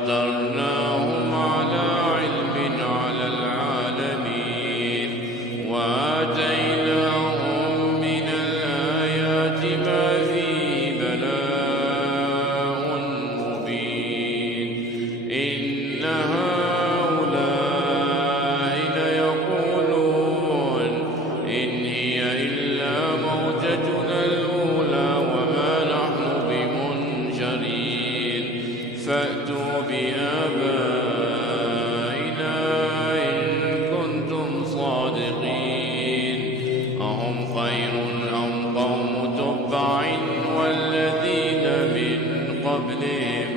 واخترناهم على علم على العالمين وآتيناهم من الآيات ما فيه بلاء مبين إن هؤلاء ليقولون إن هي إلا موتتنا الأولى وما نحن بمنشرين فأتوا بآبائنا إن كنتم صادقين أهم خير أم قوم تبع والذين من قبلهم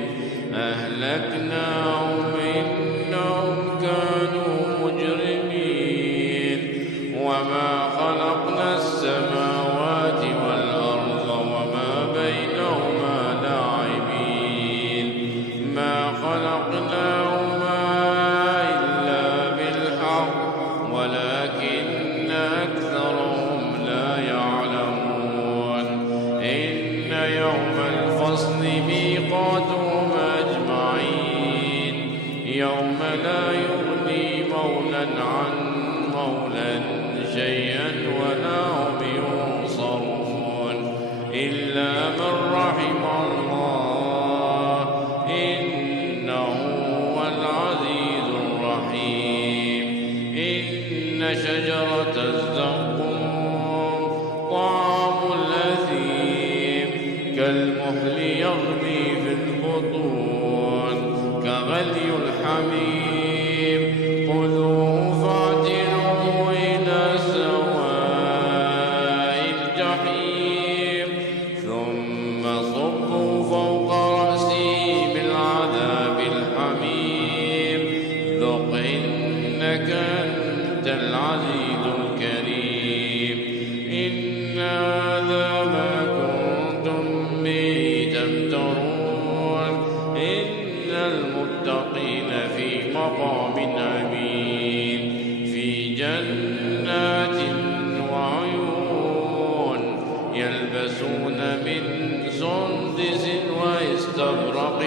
أهلكناهم إنهم كانوا مجرمين وما خلقنا السماوات والأرض وما بينهما لاعبين ما خلقناهما إلا بالحق ولكن أكثرهم لا يعلمون إن يوم الفصل ميقاتهم أجمعين يوم لا يغني مولى عن مولى شيئا ولا هم ينصرون إلا من رحم الله إنه هو العزيز الرحيم إن شجرة الزقوم طعام الأثيم كالمهل يغلي في البطون كغلي الحميم خذوه فاعتلوه إلى سواء الجحيم ثم صبوا فوق رأسه من عذاب الحميم ذق إنك أنت العزيز الكريم إن هذا ما كنتم به تمترون إن المتقين في مقام أمين في جنات وعيون يلبسون من سندس واستبرق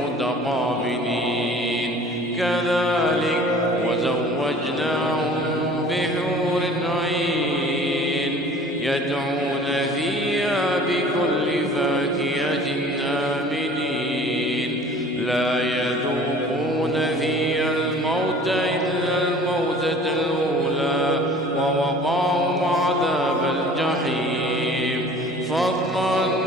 متقابلين كذلك وزوجناهم بحور عين يدعون فيها بكل فاكهة آمنين لا يذوقون فيها الموت إلا الموتة الأولى ووقاهم عذاب الجحيم فضلا